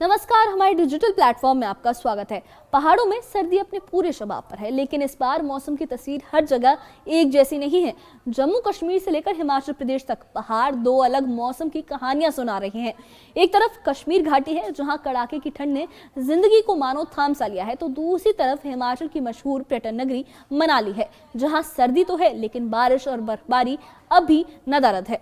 नमस्कार, हमारे digital platform में आपका स्वागत है। पहाड़ों में सर्दी अपने पूरे शबाब पर है, लेकिन इस बार मौसम की तस्वीर हर जगह एक जैसी नहीं है। जम्मू कश्मीर से लेकर हिमाचल प्रदेश तक पहाड़ दो अलग मौसम की कहानियां सुना रहे हैं। एक तरफ कश्मीर घाटी है, जहां कड़ाके की ठंड ने जिंदगी को मानो थाम सा लिया है, तो दूसरी तरफ हिमाचल की मशहूर पर्यटन नगरी मनाली है, जहाँ सर्दी तो है लेकिन बारिश और बर्फबारी अब भी नदारद है।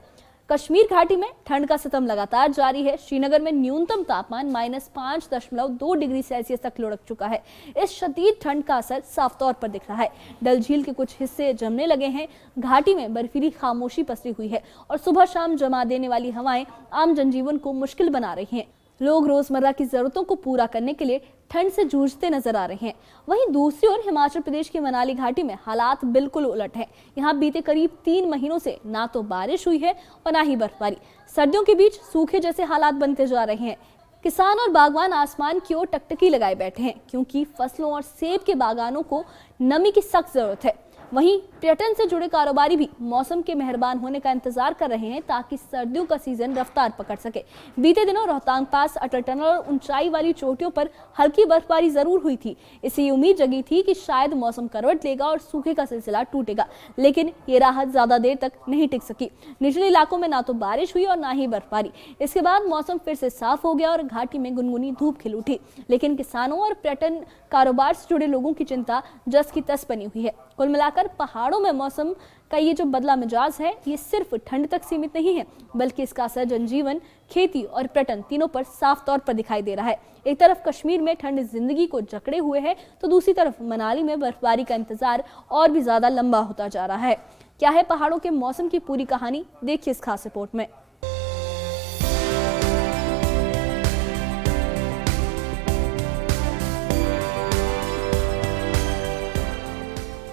कश्मीर घाटी में ठंड का सितम लगातार जारी है। श्रीनगर में न्यूनतम तापमान -5.2 डिग्री सेल्सियस तक लुढ़क चुका है। इस शदीद ठंड का असर साफ तौर पर दिख रहा है। डल झील के कुछ हिस्से जमने लगे हैं। घाटी में बर्फीली खामोशी पसरी हुई है और सुबह शाम जमा देने वाली हवाएं आम जनजीवन को मुश्किल बना रही हैं। लोग रोजमर्रा की जरूरतों को पूरा करने के लिए ठंड से जूझते नजर आ रहे हैं। वहीं दूसरी ओर हिमाचल प्रदेश की मनाली घाटी में हालात बिल्कुल उलट हैं। यहाँ बीते करीब 3 महीनों से ना तो बारिश हुई है और ना ही बर्फबारी। सर्दियों के बीच सूखे जैसे हालात बनते जा रहे हैं। किसान और बागवान आसमान की ओर टकटकी लगाए बैठे हैं, क्योंकि फसलों और सेब के बागानों को नमी की सख्त जरूरत है। वहीं पर्यटन से जुड़े कारोबारी भी मौसम के मेहरबान होने का इंतजार कर रहे हैं, ताकि सर्दियों का सीजन रफ्तार पकड़ सके। बीते दिनों रोहतांग पास, अटल टनल और ऊंचाई वाली चोटियों पर हल्की बर्फबारी जरूर हुई थी। इससे उम्मीद जगी थी कि शायद मौसम करवट लेगा और सूखे का सिलसिला टूटेगा, लेकिन ये राहत ज्यादा देर तक नहीं टिक सकी। निचले इलाकों में ना तो बारिश हुई और ना ही बर्फबारी। इसके बाद मौसम फिर से साफ हो गया और घाटी में गुनगुनी धूप खिल उठी, लेकिन किसानों और पर्यटन कारोबार से जुड़े लोगों की चिंता जस की तस बनी हुई है। कुल मिलाकर पहाड़ों में मौसम का ये जो बदला मिजाज है, ये सिर्फ ठंड तक सीमित नहीं है, बल्कि इसका असर जनजीवन, खेती और पर्यटन तीनों पर साफ तौर पर दिखाई दे रहा है। एक तरफ कश्मीर में ठंड जिंदगी को जकड़े हुए है, तो दूसरी तरफ मनाली में बर्फबारी का इंतजार और भी ज्यादा लंबा होता जा रहा है। क्या है पहाड़ों के मौसम की पूरी कहानी, देखिए इस खास रिपोर्ट में।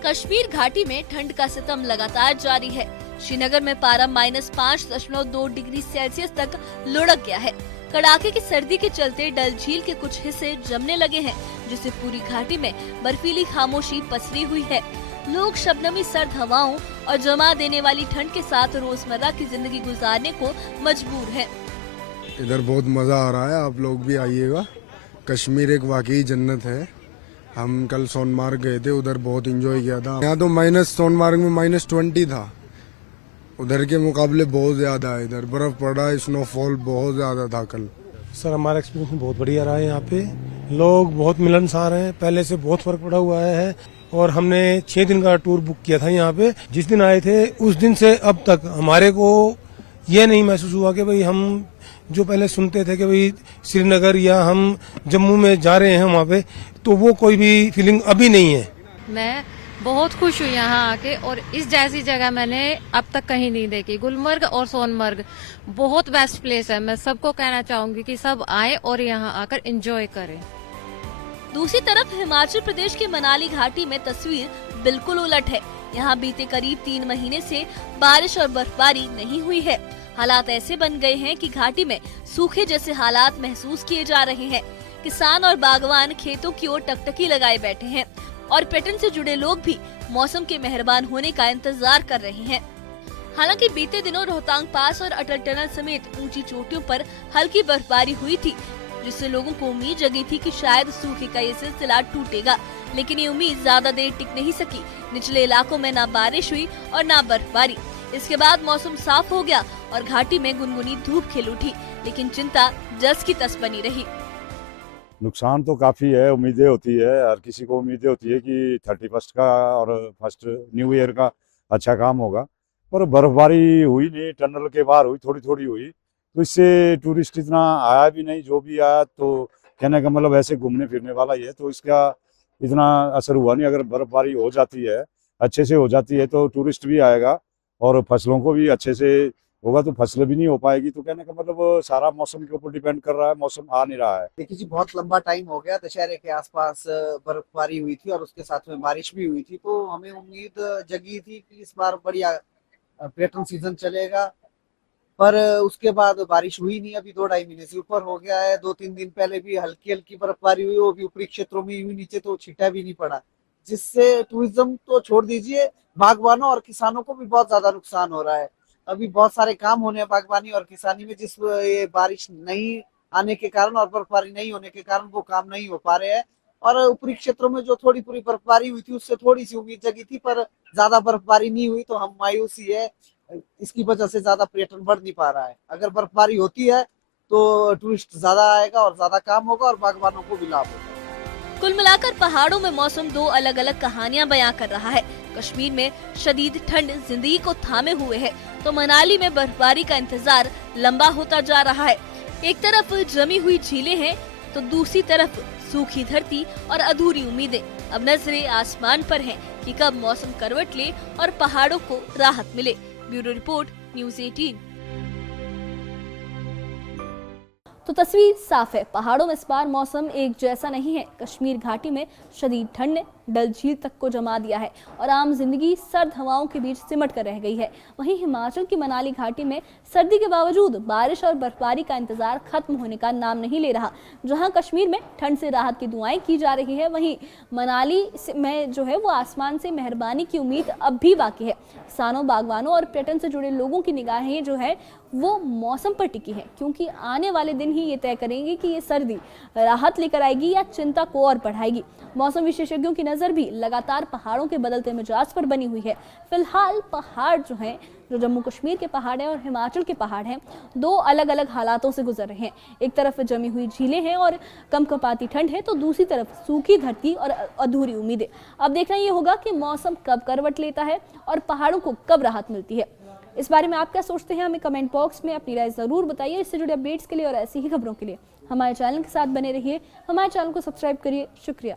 कश्मीर घाटी में ठंड का सितम लगातार जारी है। श्रीनगर में पारा -5.2 डिग्री सेल्सियस तक लुढ़क गया है। कड़ाके की सर्दी के चलते डल झील के कुछ हिस्से जमने लगे हैं, जिससे पूरी घाटी में बर्फीली खामोशी पसरी हुई है। लोग शबनमी सर्द हवाओं और जमा देने वाली ठंड के साथ रोजमर्रा की जिंदगी गुजारने को मजबूर हैं। इधर बहुत मजा आ रहा है, आप लोग भी आइएगा। कश्मीर एक वाकई जन्नत है। हम कल सोनमार्ग गए थे, उधर बहुत एंजॉय किया था। यहाँ तो सोनमार्ग में -20 था, उधर के मुकाबले बहुत ज्यादा है। इधर बर्फ पड़ा है, स्नोफॉल बहुत ज्यादा था कल। सर हमारा एक्सपीरियंस बहुत बढ़िया रहा है। यहाँ पे लोग बहुत मिलनसार हैं, पहले से बहुत फर्क पड़ा हुआ है। और हमने 6 दिन का टूर बुक किया था यहाँ पे। जिस दिन आए थे उस दिन से अब तक हमारे को ये नहीं महसूस हुआ कि भाई हम जो पहले सुनते थे कि भाई श्रीनगर या हम जम्मू में जा रहे हैं वहाँ पे, तो वो कोई भी फीलिंग अभी नहीं है। मैं बहुत खुश हूँ यहाँ आके, और इस जैसी जगह मैंने अब तक कहीं नहीं देखी। गुलमर्ग और सोनमर्ग बहुत बेस्ट प्लेस है। मैं सबको कहना चाहूंगी कि सब आए और यहाँ आकर एंजॉय करें। दूसरी तरफ हिमाचल प्रदेश के मनाली घाटी में तस्वीर बिल्कुल उलट है। यहाँ बीते करीब 3 महीने से बारिश और बर्फबारी नहीं हुई है। हालात ऐसे बन गए हैं कि घाटी में सूखे जैसे हालात महसूस किए जा रहे हैं। किसान और बागवान खेतों की ओर टकटकी लगाए बैठे हैं और पर्यटन से जुड़े लोग भी मौसम के मेहरबान होने का इंतजार कर रहे हैं। हालांकि बीते दिनों रोहतांग पास और अटल टनल समेत ऊंची चोटियों पर हल्की बर्फबारी हुई थी, जिससे लोगों को उम्मीद जगी थी कि शायद सूखे का ये सिलसिला टूटेगा, लेकिन ये उम्मीद ज्यादा देर टिक नहीं सकी। निचले इलाकों में ना बारिश हुई और ना बर्फबारी। इसके बाद मौसम साफ हो गया और घाटी में गुनगुनी धूप खिल उठी, लेकिन चिंता जस की तस बनी रही। नुकसान तो काफ़ी है। उम्मीदें होती है, हर किसी को उम्मीदें होती है कि 31 का और फर्स्ट न्यू ईयर का अच्छा काम होगा, पर बर्फबारी हुई नहीं। टनल के बाहर हुई, थोड़ी थोड़ी हुई, तो इससे टूरिस्ट इतना आया भी नहीं। जो भी आया तो कहने का मतलब ऐसे घूमने फिरने वाला ही है, तो इसका इतना असर हुआ नहीं। अगर बर्फबारी हो जाती है, अच्छे से हो जाती है, तो टूरिस्ट भी आएगा और फसलों को भी अच्छे से होगा, तो फसल भी नहीं हो पाएगी। तो कहने का मतलब सारा मौसम के ऊपर डिपेंड कर रहा है। मौसम आ नहीं रहा है। देखिए जी, बहुत लंबा टाइम हो गया। दशहरे के आसपास बर्फबारी हुई थी और उसके साथ में बारिश भी हुई थी, तो हमें उम्मीद जगी थी कि इस बार बढ़िया पर्यटन सीजन चलेगा। पर उसके बाद बारिश हुई नहीं। अभी 2-2.5 महीने से ऊपर हो गया है। 2-3 दिन पहले भी हल्की हल्की बर्फबारी हुई, वो भी ऊपरी क्षेत्रों में हुई, नीचे तो छींटा भी नहीं पड़ा, जिससे टूरिज्म तो छोड़ दीजिए, बागवानों और किसानों को भी बहुत ज्यादा नुकसान हो रहा है। अभी बहुत सारे काम होने हैं बागवानी और किसानी में, जिस ये बारिश नहीं आने के कारण और बर्फबारी नहीं होने के कारण वो काम नहीं हो पा रहे हैं। और ऊपरी क्षेत्रों में जो थोड़ी पूरी बर्फबारी हुई थी उससे थोड़ी सी उम्मीद जगी थी, पर ज्यादा बर्फबारी नहीं हुई, तो हम मायूसी है, इसकी वजह से ज्यादा पर्यटन बढ़ नहीं पा रहा है। अगर बर्फबारी होती है तो टूरिस्ट ज्यादा आएगा और ज्यादा काम होगा और बागवानों को भी लाभ होगा। कुल मिलाकर पहाड़ों में मौसम दो अलग अलग कहानियां बयां कर रहा है। कश्मीर में शदीद ठंड जिंदगी को थामे हुए है, तो मनाली में बर्फबारी का इंतजार लंबा होता जा रहा है। एक तरफ जमी हुई झीलें हैं, तो दूसरी तरफ सूखी धरती और अधूरी उम्मीदें। अब नजरें आसमान पर हैं कि कब मौसम करवट ले और पहाड़ों को राहत मिले। Bureau report, news 18। तो तस्वीर साफ है, पहाड़ों में इस बार मौसम एक जैसा नहीं है। कश्मीर घाटी में शदीद ठंड ने डल झील तक को जमा दिया है और आम जिंदगी सर्द हवाओं के बीच सिमट कर रह गई है। वहीं हिमाचल की मनाली घाटी में सर्दी के बावजूद बारिश और बर्फबारी का इंतजार खत्म होने का नाम नहीं ले रहा। जहां कश्मीर में ठंड से राहत की दुआएं की जा रही है, वहीं मनाली में जो है वो आसमान से मेहरबानी की उम्मीद अब भी बाकी है। किसानों, बागवानों और पर्यटन से जुड़े लोगों की निगाहें जो है वो मौसम पर टिकी है, क्योंकि आने वाले दिन ही ये तय करेंगे कि ये सर्दी राहत लेकर आएगी या चिंता को और बढ़ाएगी। मौसम विशेषज्ञों की नजर भी लगातार पहाड़ों के बदलते मिजाज पर बनी हुई है। फिलहाल पहाड़ जो हैं, जो जम्मू कश्मीर के पहाड़ हैं और हिमाचल के पहाड़ हैं, दो अलग अलग हालातों से गुजर रहे हैं। एक तरफ जमी हुई झीलें हैं और कंपकंपाती ठंड है, तो दूसरी तरफ सूखी धरती और अधूरी उम्मीदें। अब देखना ये होगा कि मौसम कब करवट लेता है और पहाड़ों को कब राहत मिलती है। इस बारे में आप क्या सोचते हैं, हमें कमेंट बॉक्स में अपनी राय जरूर बताइए। इससे जुड़े अपडेट्स के लिए और ऐसी ही खबरों के लिए हमारे चैनल के साथ बने रहिए। हमारे चैनल को सब्सक्राइब करिए। शुक्रिया।